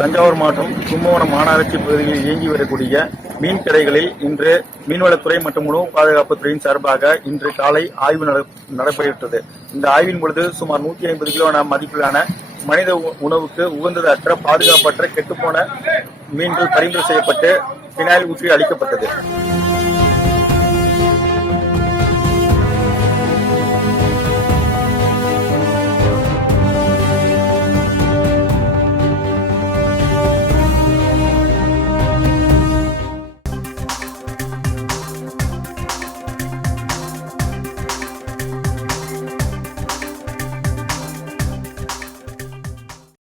தஞ்சாவூர் மாவட்டம் கும்பகோணம் மாநகராட்சி பகுதிகளில் இயங்கி வரக்கூடிய மீன் கடைகளில் இன்று மீன்வளத்துறை மற்றும் உணவு பாதுகாப்பு துறையின் சார்பாக இன்று காலை ஆய்வு நடைபெற்றது. இந்த ஆய்வின் பொழுது சுமார் 150 கிலோ மதிப்பிலான மனித உணவுக்கு உகந்தது அற்ற பாதுகாப்பற்ற கெட்டுப்போன மீன்கள் பறிமுதல் செய்யப்பட்டு பினாயில் ஊற்றி அளிக்கப்பட்டது.